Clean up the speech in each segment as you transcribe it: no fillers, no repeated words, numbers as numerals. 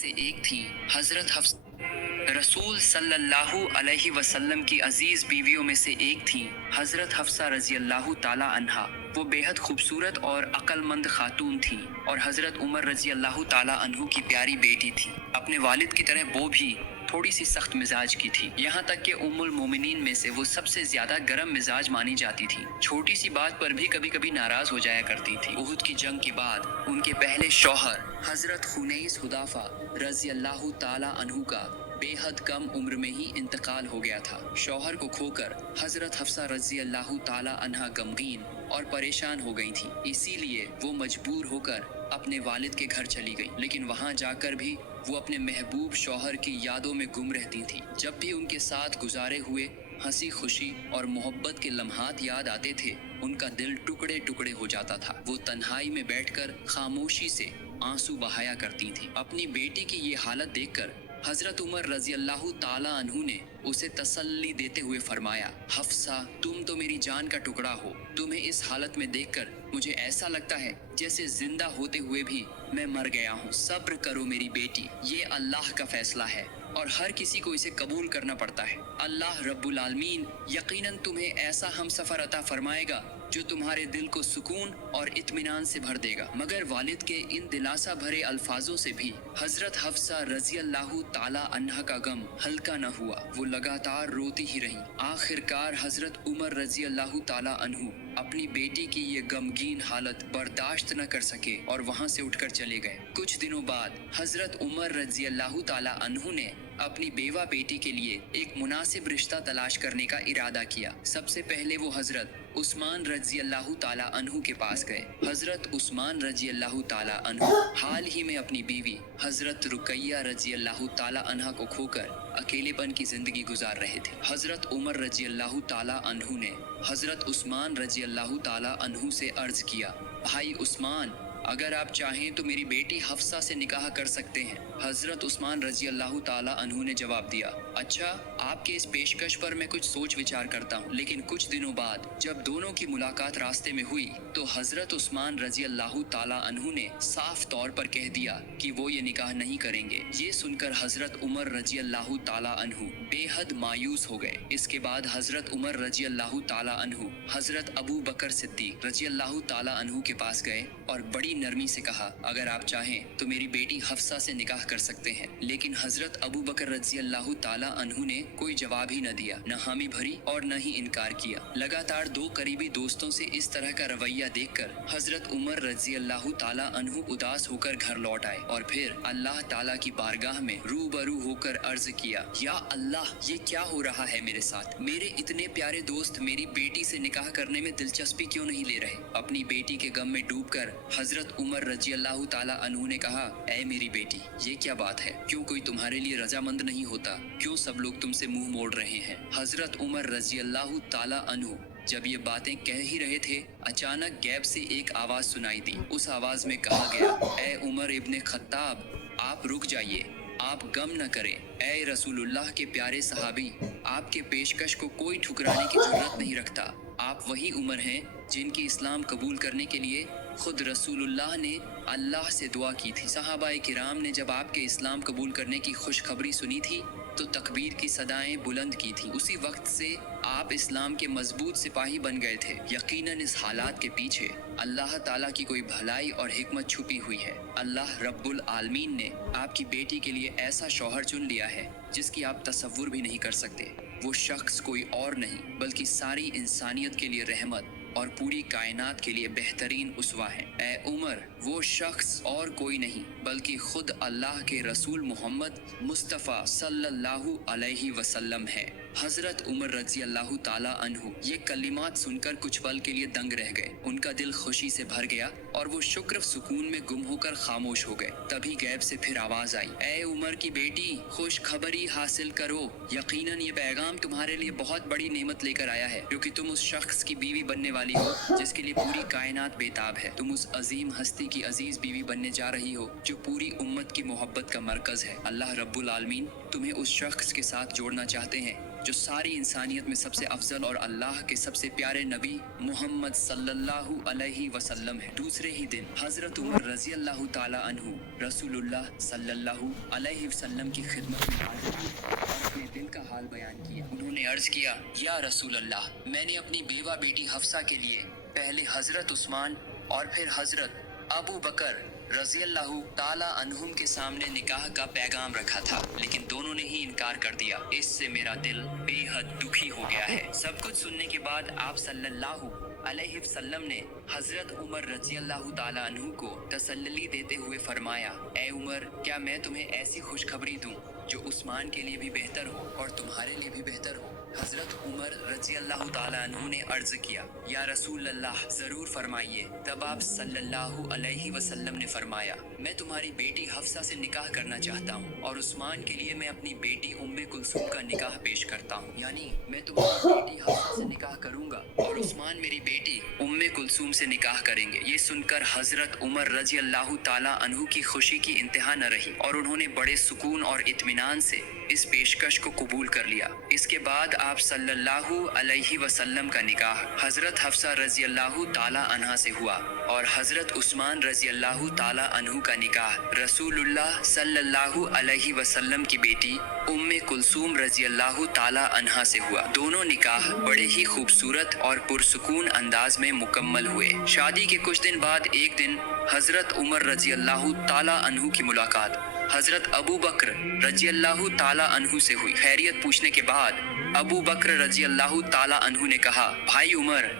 से एक थी हजरत हफ्स रसूल सल्लल्लाहु अलैहि वसल्लम की अजीज बीवियों में से एक थी हजरत हफ्सा रजी अल्लाह ताला अन्हा। वो बेहद खूबसूरत और अक्लमंद खातून थी और हजरत उमर रजी अल्लाह ताला अन्हु की प्यारी बेटी थी। अपने वालिद की तरह वो भी थोड़ी सी सख्त मिजाज की थी। यहाँ तक कि उम्मुल मोमिनीन में से वो सबसे ज्यादा गर्म मिजाज मानी जाती थी। छोटी सी बात पर भी कभी कभी नाराज हो जाया करती थी। उहुद की जंग के बाद उनके पहले शौहर हजरत खुनैस हुदाफा रजी अल्लाह ताला अन्हु का बेहद कम उम्र में ही इंतकाल हो गया था। शौहर को खोकर हजरत हफ्सा रजी अल्लाह ताला अन्हा गमगीन और परेशान हो गई थी। इसीलिए वो मजबूर होकर अपने वालिद के घर चली गई। लेकिन वहां जाकर भी वो अपने महबूब शौहर की यादों में गुम रहती थी। जब भी उनके साथ गुजारे हुए हंसी खुशी और मोहब्बत के लम्हात याद आते थे, उनका दिल टुकड़े टुकड़े हो जाता था। वो तन्हाई में बैठकर खामोशी से आंसू बहाया करती थी। अपनी बेटी की ये हालत देखकर हजरत उमर रजी अल्लाह ताला अन्हु ने उसे तसल्ली देते हुए फरमाया, हफ्सा, तुम तो मेरी जान का टुकड़ा हो। तुम्हें इस हालत में देखकर मुझे ऐसा लगता है जैसे जिंदा होते हुए भी मैं मर गया हूँ। सब्र करो मेरी बेटी, ये अल्लाह का फैसला है और हर किसी को इसे कबूल करना पड़ता है। अल्लाह रब्बुल आलमीन यकीनन तुम्हें ऐसा हम सफर अता फरमाएगा जो तुम्हारे दिल को सुकून और इत्मीनान से भर देगा। मगर वालिद के इन दिलासा भरे अल्फाजों से भी हजरत हफ्सा रजी अल्लाह ताला अन्हा का गम हल्का न हुआ। वो लगातार रोती ही रही। आखिरकार हजरत उमर रजी अल्लाह ताला अन्हु अपनी बेटी की ये गमगीन हालत बर्दाश्त न कर सके और वहां से उठकर चले गए। कुछ दिनों बाद हजरत उमर रजी अल्लाह ताला अन्हु ने अपनी बेवा बेटी के लिए एक मुनासिब रिश्ता तलाश करने का इरादा किया। सबसे पहले वो हजरत उस्मान रजी अल्लाह ताला अन्हु के पास गए। हजरत उस्मान रजी अल्लाह ताला अन्हु हाल ही में अपनी बीवी हजरत रुकैया रजी अल्लाह ताला अन्हा को खोकर अकेलेपन की जिंदगी गुजार रहे थे। हजरत उमर रजी अल्लाह ताला अन्हु ने हजरत उस्मान रजी अल्लाह ताला अन्हु से अर्ज किया, भाई उस्मान, अगर आप चाहें तो मेरी बेटी हफ्सा से निकाह कर सकते हैं। हजरत उस्मान रजी अल्लाह ताला अन्हु ने जवाब दिया, अच्छा, आपके इस पेशकश पर मैं कुछ सोच विचार करता हूँ। लेकिन कुछ दिनों बाद जब दोनों की मुलाकात रास्ते में हुई तो हजरत उस्मान रजी अल्लाह ताला अन्हु ने साफ तौर पर कह दिया कि वो ये निकाह नहीं करेंगे। ये सुनकर हजरत उमर रजी अल्लाह ताला अन्हु बेहद मायूस हो गए। इसके बाद हजरत उमर रजी अल्लाह ताला अन्हु हजरत अबू बकर सिद्दीक रजी अल्लाह ताला अन्हु के पास गए और बड़ी नरमी से कहा, अगर आप चाहें तो मेरी बेटी हफ्सा से निकाह कर सकते हैं। लेकिन हजरत अबू बकर रजी अल्लाह ताला अन्हु ने कोई जवाब ही न दिया, न हामी भरी और न ही इनकार किया। लगातार दो करीबी दोस्तों से इस तरह का रवैया देखकर हजरत उमर रजी अल्लाह ताला अन्हु उदास होकर घर लौट आए और फिर अल्लाह ताला की बारगाह में रूबरू होकर अर्ज किया, या अल्लाह, ये क्या हो रहा है मेरे साथ? मेरे इतने प्यारे दोस्त मेरी बेटी से निकाह करने में दिलचस्पी क्यों नहीं ले रहे? अपनी बेटी के गम में डूबकर हजरत उमर रजी अल्लाह ताला अन्हु ने कहा, ऐ मेरी बेटी, ये क्या बात है? क्यों कोई तुम्हारे लिए रजामंद नहीं होता? क्यों सब लोग तुमसे मुंह मोड़ रहे हैं? हजरत उमर रजी अल्लाह ताला अन्हु जब ये बातें कह ही रहे थे, अचानक गैब से एक आवाज सुनाई दी। उस आवाज में कहा गया, ऐ उमर इब्ने खत्ताब, आप रुक जाइए, आप गम न करें। ऐ रसूलुल्लाह के प्यारे सहाबी, आपके पेशकश को कोई ठुकराने की जरूरत नहीं रखता। आप वही उमर हैं जिनकी इस्लाम कबूल करने के लिए खुद रसूलुल्लाह ने अल्लाह से दुआ की थी। सहाबाए किराम ने जब आपके इस्लाम कबूल करने की खुशखबरी सुनी थी तो तकबीर की सदाएं बुलंद की थी। उसी वक्त से आप इस्लाम के मजबूत सिपाही बन गए थे। यकीनन इस हालात के पीछे अल्लाह ताला की कोई भलाई और हिकमत छुपी हुई है। अल्लाह रब्बुल आलमीन ने आपकी बेटी के लिए ऐसा शौहर चुन लिया है जिसकी आप तसव्वुर भी नहीं कर सकते। वो शख्स कोई और नहीं बल्कि सारी इंसानियत के लिए रहमत और पूरी कायनात के लिए बेहतरीन उसवा है। ए उमर, वो शख्स और कोई नहीं बल्कि खुद अल्लाह के रसूल मोहम्मद मुस्तफ़ा सल्लल्लाहु अलैहि वसल्लम है। हजरत उमर रजी अल्लाह ताला अन्हु ये कलिमात सुनकर कुछ पल के लिए दंग रह गए। उनका दिल खुशी से भर गया और वो शुक्र सुकून में गुम होकर खामोश हो गए। तभी गैब से फिर आवाज आई, ए उमर की बेटी, खुश खबरी हासिल करो। यकीनन ये पैगाम तुम्हारे लिए बहुत बड़ी नेमत लेकर आया है, क्योंकि तुम उस शख्स की बीवी बनने वाली हो जिसके लिए पूरी कायनात बेताब है। तुम उस अजीम हस्ती की अजीज बीवी बनने जा रही हो जो पूरी उम्मत की मोहब्बत का मरकज है। अल्लाह रब्बुल आलमीन तुम्हें उस शख्स के साथ जोड़ना चाहते हैं जो सारी इंसानियत में सबसे अफजल और अल्लाह के सबसे प्यारे नबी मोहम्मद सल्लल्लाहु अलैहि वसल्लम है। दूसरे ही दिन हजरत उमर रजी अल्लाह ताला अन्हु रसूलुल्लाह सल्लल्लाहु अलैहि वसल्लम की खिदमत में हाजिर हुए और अपने दिल का हाल बयान किया। उन्होंने अर्ज किया, या रसूल अल्लाह, मैंने अपनी बेवा बेटी हफ्सा के लिए पहले हजरत उस्मान और फिर हजरत अबू बकर रजी अल्लाह ताला अन्हुम के सामने निकाह का पैगाम रखा था, लेकिन दोनों ने ही इनकार कर दिया। इससे मेरा दिल बेहद दुखी हो गया है। सब कुछ सुनने के बाद आप सल्लल्लाहु अलैहि वसल्लम ने हजरत उमर रजी अल्लाह ताला अन्हु को तसल्ली देते हुए फरमाया, ए उमर, क्या मैं तुम्हें ऐसी खुशखबरी दूं जो उस्मान के लिए भी बेहतर हो और तुम्हारे लिए भी बेहतर हो? हजरत उमर रजी अल्लाह ताला अन्हु ने अर्ज किया, या रसूल अल्लाह, जरूर फरमाइए। तब आप सल्लल्लाहु अलैहि वसल्लम ने फरमाया, मैं तुम्हारी बेटी हफ्सा से निकाह करना चाहता हूँ और उस्मान के लिए मैं अपनी बेटी उम्मे कुलसूम का निकाह पेश करता हूँ। यानी मैं तुम्हारी बेटी हफ्सा से निकाह करूंगा और उस्मान मेरी बेटी उम्मे कुलसूम से निकाह करेंगे। ये सुनकर हजरत उमर रजी अल्लाह ताला अन्हु की खुशी की इंतहा न रही और उन्होंने बड़े सुकून और इत्मीनान से इस पेशकश को कबूल कर लिया। इसके बाद आप सल्लल्लाहु अलैहि वसल्लम का निकाह हजरत हफ्सा रजी अल्लाह ताला अन्हा से हुआ और हजरत उस्मान रजी अल्लाह ताला अन्हु का निकाह रसूलुल्लाह सल्लल्लाहु अलैहि वसल्लम की बेटी उम्मे कुलसूम रजी अल्लाह ताला अन्हा से हुआ। दोनों निकाह बड़े ही खूबसूरत और पुरसुकून अंदाज में मुकम्मल हुए। शादी के कुछ दिन बाद एक दिन हजरत उमर रजी अल्लाह ताला अन्हु की मुलाकात हजरत अबू बकर रजी अल्लाह ताला अन्हु से हुई। खैरियत पूछने के बाद अबू बकर रजी अल्लाह ताला अन्हु ने कहा, भाई उमर,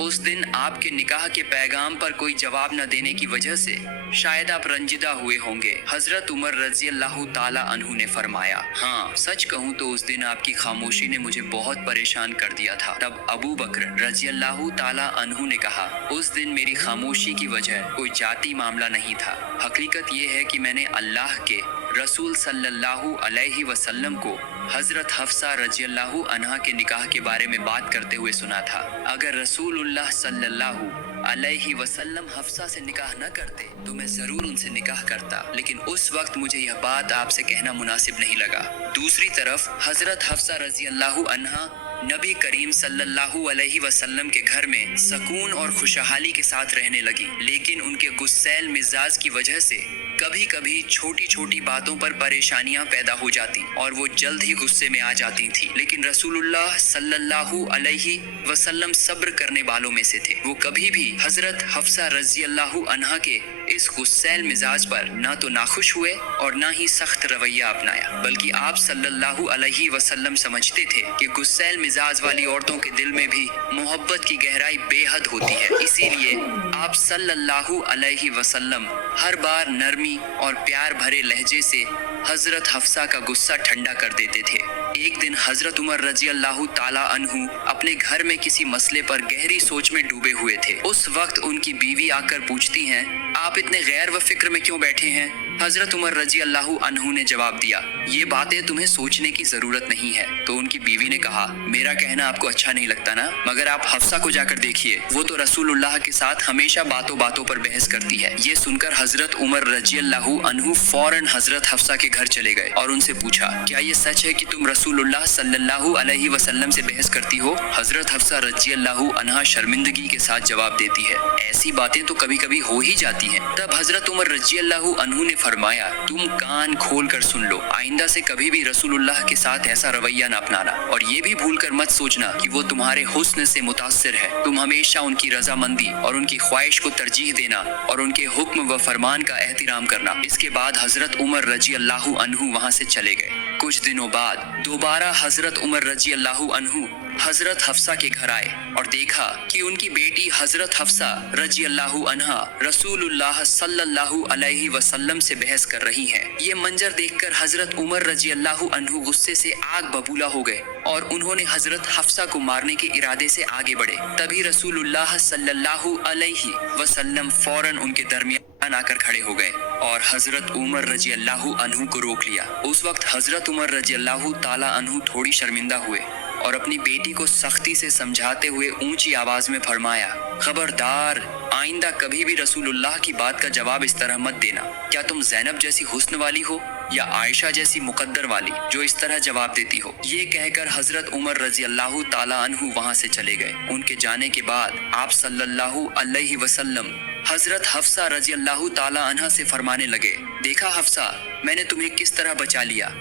उस दिन आपके निकाह के पैगाम पर कोई जवाब न देने की वजह से शायद आप रंजिदा हुए होंगे। हजरत उमर रजी अल्लाह ताला अन्हु ने फरमाया, हाँ, सच कहूँ तो उस दिन आपकी खामोशी ने मुझे बहुत परेशान कर दिया था। तब अबू बकर रजी अल्लाह ताला अन्हु ने कहा, उस दिन मेरी खामोशी की वजह कोई जाती मामला नहीं था। हकीकत ये है कि मैंने अल्लाह के रसूल सल्लल्लाहु अलैहि वसल्लम को हजरत हफ्सा रजी अल्लाह अन्हा के निकाह के बारे में बात करते हुए सुना था। अगर रसूलुल्लाह सल्लल्लाहु अलैहि वसल्लम हफ्सा से निकाह न करते तो मैं जरूर उनसे निकाह करता, लेकिन उस वक्त मुझे यह बात आपसे कहना मुनासिब नहीं लगा। दूसरी तरफ हजरत हफ्सा रजी अल्लाह अन्हा नबी करीम सल्लल्लाहु अलैहि वसल्लम के घर में सुकून और खुशहाली के साथ रहने लगी, लेकिन उनके गुस्सैल मिजाज की वजह से कभी कभी छोटी छोटी बातों पर परेशानियां पैदा हो जाती और वो जल्द ही गुस्से में आ जाती थी। लेकिन रसूलुल्लाह सल्लल्लाहु अलैहि वसल्लम सब्र करने वालों में से थे। वो कभी भी हजरत हफ्सा रजी अल्लाह अन्हा के इस गुस्सैल मिजाज पर ना तो नाखुश हुए और ना ही सख्त रवैया अपनाया, बल्कि आप सल्लल्लाहु अलैहि वसल्लम समझते थे कि गुस्सैल मिजाज वाली औरतों के दिल में भी मोहब्बत की गहराई बेहद होती है। इसीलिए आप सल्लल्लाहु अलैहि वसल्लम हर बार नरमी और प्यार भरे लहजे से हजरत हफ्सा का गुस्सा ठंडा कर देते थे। एक दिन हजरत उमर रजी अल्लाह ताला अन्हु अपने घर में किसी मसले पर गहरी सोच में डूबे हुए थे। उस वक्त उनकी बीवी आकर पूछती हैं, आप इतने गैर व फिक्र में क्यों बैठे हैं? हजरत उमर रजी अल्लाह अन्हु ने जवाब दिया, ये बातें तुम्हें सोचने की जरूरत नहीं है। तो उनकी बीवी ने कहा, मेरा कहना आपको अच्छा नहीं लगता ना, मगर आप हफ्सा को जाकर देखिए, वो तो रसूलुल्लाह के साथ हमेशा बातों बातों पर बहस करती है। ये सुनकर हजरत उमर रजी अल्लाह अन्हु फौरन हजरत हफ्सा के घर चले गए और उनसे पूछा, क्या ये सच है कि तुम रसूलुल्लाह सल्लल्लाहु अलैहि वसल्लम से बहस करती हो? हजरत हफ्सा रजी अल्लाह अन्हा शर्मिंदगी के साथ जवाब देती है, ऐसी बातें तो कभी कभी हो ही जाती हैं। तब हजरत उमर रजी अल्लाह अन्हु ने फरमाया, तुम कान खोल कर सुन लो, आइंदा से कभी भी रसूलुल्लाह के साथ ऐसा रवैया न अपनाना और ये भी भूल कर मत सोचना कि वो तुम्हारे हुस्न से मुतासिर है। तुम हमेशा उनकी रजामंदी और उनकी ख्वाहिश को तरजीह देना और उनके हुक्म व फरमान का एहतराम करना। इसके बाद हजरत उमर रजी अल्लाह अन्हु वहाँ से चले गए। कुछ दिनों बाद दोबारा हजरत उमर रजी अल्लाह अन्हु हजरत हफ्सा के घर आए और देखा कि उनकी बेटी हजरत हफ्सा रजी अल्लाह अन्हा रसूलुल्लाह सल्लल्लाहु अलैहि वसल्लम से बहस कर रही हैं। ये मंजर देखकर हजरत उमर रजी अल्लाह अन्हु गुस्से से आग बबूला हो गए और उन्होंने हजरत हफ्सा को मारने के इरादे से आगे बढ़े। तभी रसूलुल्लाह सल्लल्लाहु अलैहि वसल्लम फौरन उनके दरमियान आकर खड़े हो गए और हजरत उमर रजी अल्लाह अन्हु को रोक लिया। उस वक्त हजरत उमर रजी अल्लाह ताला अन्हु थोड़ी शर्मिंदा हुए और अपनी बेटी को सख्ती से समझाते हुए ऊंची आवाज में फरमाया, खबरदार, आइंदा कभी भी रसूलुल्लाह की बात का जवाब इस तरह मत देना। क्या तुम ज़ैनब जैसी हुस्न वाली हो या आयशा जैसी मुकद्दर वाली जो इस तरह जवाब देती हो। ये कहकर हजरत उमर रजी अल्लाह ताला अन्हु वहां से चले गए। उनके जाने के बाद आप सल्लल्लाहु अलैहि वसल्लम हजरत हफ्सा रजी अल्लाह ताला अन्हा से फरमाने लगे, देखा हफ्सा, मैंने तुम्हें किस तरह बचा लिया।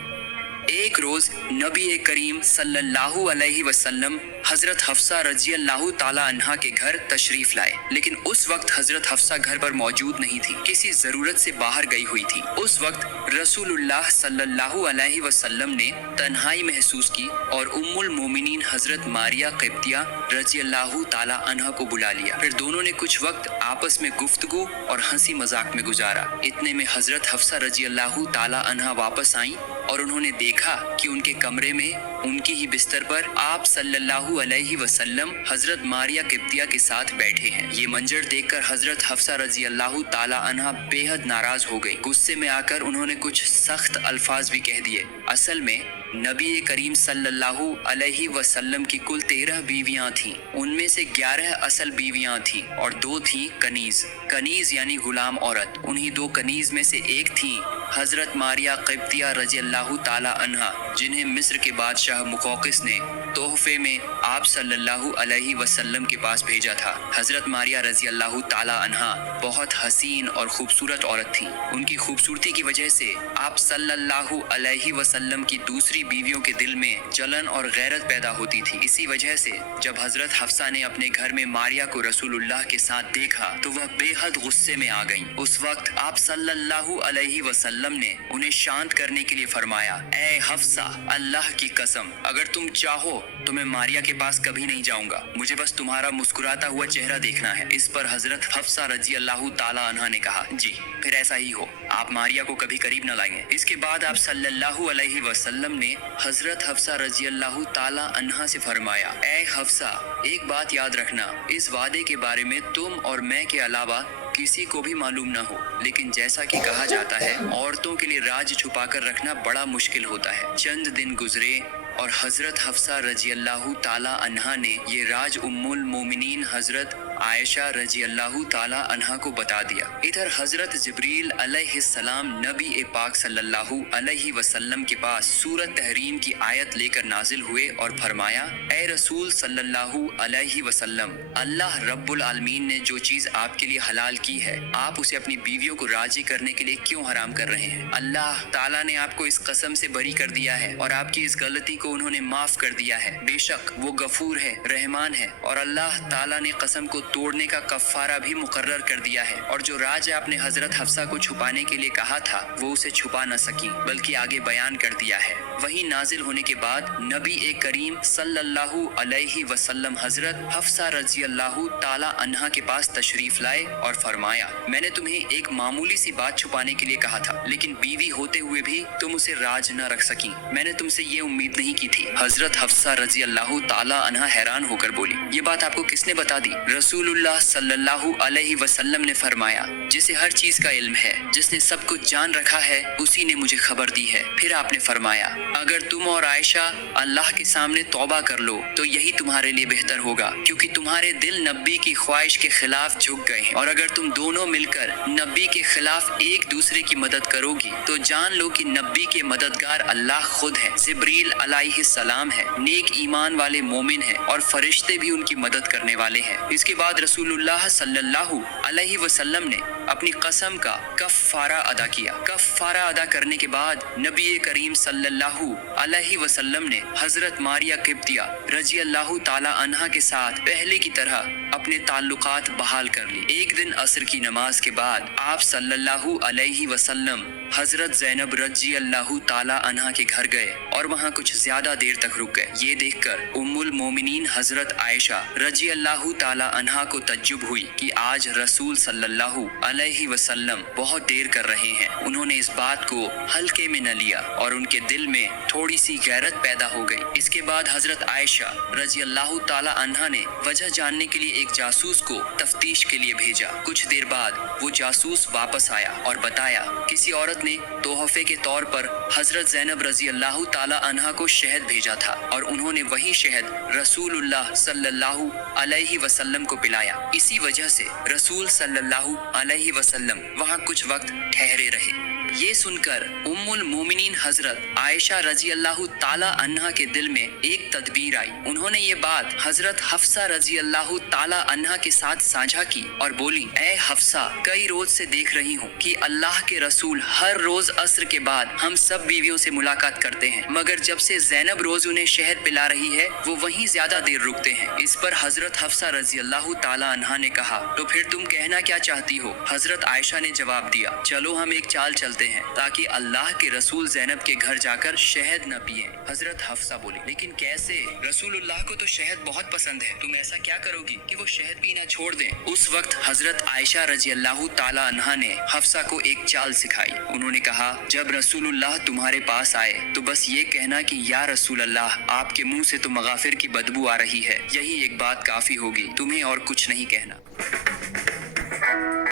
एक रोज नबी करीम सल्लल्लाहु अलैहि वसल्लम हजरत हफ्सा रजी अल्लाह ताला अन्हा के घर तशरीफ लाए, लेकिन उस वक्त हजरत हफ्सा घर पर मौजूद नहीं थी, किसी जरूरत से बाहर गई हुई थी। उस वक्त रसूलुल्लाह सल्लल्लाहु अलैहि वसल्लम ने तन्हाई महसूस की और उम्मुल मोमिनीन हजरत मारिया क़िब्तिया रजी अल्लाह ताला अन्हा को बुला लिया। फिर दोनों ने कुछ वक्त आपस में गुफ्तगू और हंसी मजाक में गुजारा। इतने में हजरत हफ्सा रजी अल्लाह ताला अन्हा वापस आई और उन्होंने देखा कि उनके कमरे में उनकी ही बिस्तर पर आप सल्लल्लाहु अलैहि वसल्लम हजरत मारिया क़िब्तिया के साथ बैठे हैं। ये मंजर देखकर हजरत हफ्सा रजी अल्लाह ताला अन्हा बेहद नाराज हो गई। गुस्से में आकर उन्होंने कुछ सख्त अल्फाज भी कह दिए। असल में नबी करीम सल्लल्लाहु अलैहि वसल्लम की कुल 13 बीवियां थीं। उनमें से 11 असल बीवियां थीं और 2 थीं कनीज। कनीज यानी गुलाम औरत। उन्हीं 2 कनीज में से एक थी हजरत मारिया क़िब्तिया रजी अल्लाह ताला अन्हा, जिन्हें मिस्र के बादशाह मुक़ौक़िस ने तोहफे में आप सल्लल्लाहु अलैहि वसल्लम के पास भेजा था। हजरत मारिया रजी अल्लाह ताला अन्हा बहुत हसीन और खूबसूरत औरत थी। उनकी खूबसूरती की वजह से आप सल्लल्लाहु अलैहि वसल्लम की दूसरी बीवियों के दिल में जलन और गैरत पैदा होती थी। इसी वजह से जब हजरत हफ्सा ने अपने घर में मारिया को रसूलुल्लाह के साथ देखा तो वह बेहद गुस्से में आ गईं। उस वक्त आप सल्लल्लाहु अलैहि वसल्लम ने उन्हें शांत करने के लिए फरमाया, ऐ हफ्सा, अल्लाह की कसम, अगर तुम चाहो तो मैं मारिया के पास कभी नहीं जाऊंगा। मुझे बस तुम्हारा मुस्कुराता हुआ चेहरा देखना है। इस पर हजरत हफ्सा रजी अल्लाह ताला अन्हा ने कहा, जी फिर ऐसा ही हो, आप मारिया को कभी करीब न लाएंगे। इसके बाद आप सल्लल्लाहु अलैहि वसल्लम ने हजरत हफ्सा रजी अल्लाह ताला अन्हा से फरमाया, ऐ हफ्सा, एक बात याद रखना, इस वादे के बारे में तुम और मैं के अलावा किसी को भी मालूम न हो, लेकिन जैसा कि कहा जाता है औरतों के लिए राज छुपाकर रखना बड़ा मुश्किल होता है। चंद दिन गुजरे और हजरत हफ्सा रजी अल्लाह ताला अन्हा ने ये राज उम्मुल मोमिनीन हजरत आयशा रजी अल्लाह ताला अन्हा को बता दिया। इधर हजरत जिब्रील अलैहिस्सलाम नबी पाक सल्लल्लाहु अलैहि वसल्लम के पास सूरत तहरीम की आयत लेकर नाजिल हुए और फरमाया, ऐ रसूल सल्लल्लाहु अलैहि वसल्लम, अल्लाह रब्बुल आलमीन ने जो चीज आपके लिए हलाल की है, आप उसे अपनी बीवियों को राजी करने के लिए क्यों हराम कर रहे हैं? अल्लाह ताला ने आपको इस कसम से बरी कर दिया है और आपकी इस गलती को उन्होंने माफ कर दिया है। बेशक वो गफूर है, रहमान है, और अल्लाह ताला ने कसम को तोड़ने का कफ़ारा भी मुकर्रर कर दिया है। और जो राज आपने हजरत हफ्सा को छुपाने के लिए कहा था वो उसे छुपा न सकी, बल्कि आगे बयान कर दिया है। वही नाजिल होने के बाद नबी करीम सल्लल्लाहु अलैहि वसल्लम हजरत हफ्सा रजी अल्लाह ताला अन्हा के पास तशरीफ लाए और फरमाया, मैंने तुम्हें एक मामूली सी बात छुपाने के लिए कहा था, लेकिन बीवी होते हुए भी तुम उसे राज न रख सकी। मैंने तुमसे ये उम्मीद नहीं की थी। हजरत हफ्सा रजी अल्लाह ताला अन्हा हैरान होकर बोली, ये बात आपको किसने बता दी? रसूलुल्लाह सल्लल्लाहु अलैहि वसल्लम ने फरमाया, जिसे हर चीज का इल्म है, जिसने सब कुछ जान रखा है, उसी ने मुझे खबर दी है। फिर आपने फरमाया, अगर तुम और आयशा अल्लाह के सामने तौबा कर लो तो यही तुम्हारे लिए बेहतर होगा, क्योंकि तुम्हारे दिल नब्बी की ख्वाहिश के खिलाफ झुक गए हैं। और अगर तुम दोनों मिलकर नब्बी के खिलाफ एक दूसरे की मदद करोगी तो जान लो कि नब्बी के मददगार अल्लाह खुद है, जिब्रील अलैहिस्सलाम है, नेक ईमान वाले मोमिन है और फरिश्ते भी उनकी मदद करने वाले हैं। इसके बाद रसूलुल्लाह सल्लल्लाहु अलैहि वसल्लम ने अपनी कसम का कफ़ारा अदा किया। कफ़ारा अदा करने के बाद नबी करीम सल्लल्लाहु अलैहि वसल्लम ने हजरत मारिया क़िब्तिया रजी अल्लाह ताला अन्हा के साथ पहले की तरह अपने ताल्लुकात बहाल कर ली। एक दिन असर की नमाज के बाद आप सल्लल्लाहु अलैहि वसल्लम हजरत ज़ैनब रजी अल्लाह ताला अन्हा के घर गए और वहाँ कुछ ज्यादा देर तक रुक गए। ये देखकर उम्मुल मोमिनीन हजरत आयशा रजी अल्लाह ताला अन्हा को तज्जुब हुई कि आज रसूल सल्लल्लाहु अलैहि वसल्लम बहुत देर कर रहे हैं। उन्होंने इस बात को हल्के में न लिया और उनके दिल में थोड़ी सी गैरत पैदा हो गई। इसके बाद हजरत आयशा रजी अल्लाह ताला अन्हा ने वजह जानने के लिए एक जासूस को तफ्तीश के लिए भेजा। कुछ देर बाद वो जासूस वापस आया और बताया, किसी औरत ने तोहफे के तौर पर हजरत ज़ैनब रजी अल्लाह ताला अन्हा को शहद भेजा था और उन्होंने वही शहद रसूलुल्लाह सल्लल्लाहु अलैहि वसल्लम को पिलाया। इसी वजह से रसूल सल्लल्लाहु अलैहि वसल्लम वहाँ कुछ वक्त ठहरे रहे। ये सुनकर उम्मुल मोमिनीन हजरत आयशा रजी अल्लाह ताला अन्हा के दिल में एक तदबीर आई। उन्होंने ये बात हजरत हफ्सा रजी अल्लाह ताला अन्हा के साथ साझा की और बोली, ऐ हफ्सा, कई रोज से देख रही हूँ कि अल्लाह के रसूल हर रोज अस्र के बाद हम सब बीवियों से मुलाकात करते हैं, मगर जब से ज़ैनब रोज उन्हें शहद पिला रही है वो वहीं ज्यादा देर रुकते हैं। इस पर हजरत हफ्सा रजी अल्लाह ताला अन्हा ने कहा, तो फिर तुम कहना क्या चाहती हो? हजरत आयशा ने जवाब दिया, चलो हम एक चाल चलते हैं ताकि अल्लाह के रसूल ज़ैनब के घर जाकर शहद न पिए। हजरत हफ्सा बोली, लेकिन कैसे? रसूलुल्लाह को तो शहद बहुत पसंद है, तुम ऐसा क्या करोगी कि वो शहद पीना छोड़ दें? उस वक्त हजरत आयशा रजी अल्लाह ताला अन्हा ने हफ्सा को एक चाल सिखाई। उन्होंने कहा, जब रसूलुल्लाह तुम्हारे पास आए तो बस ये कहना कि या रसूल अल्लाह, आपके मुंह से तो मगाफिर की बदबू आ रही है, यही एक बात काफी होगी, तुम्हें और कुछ नहीं कहना।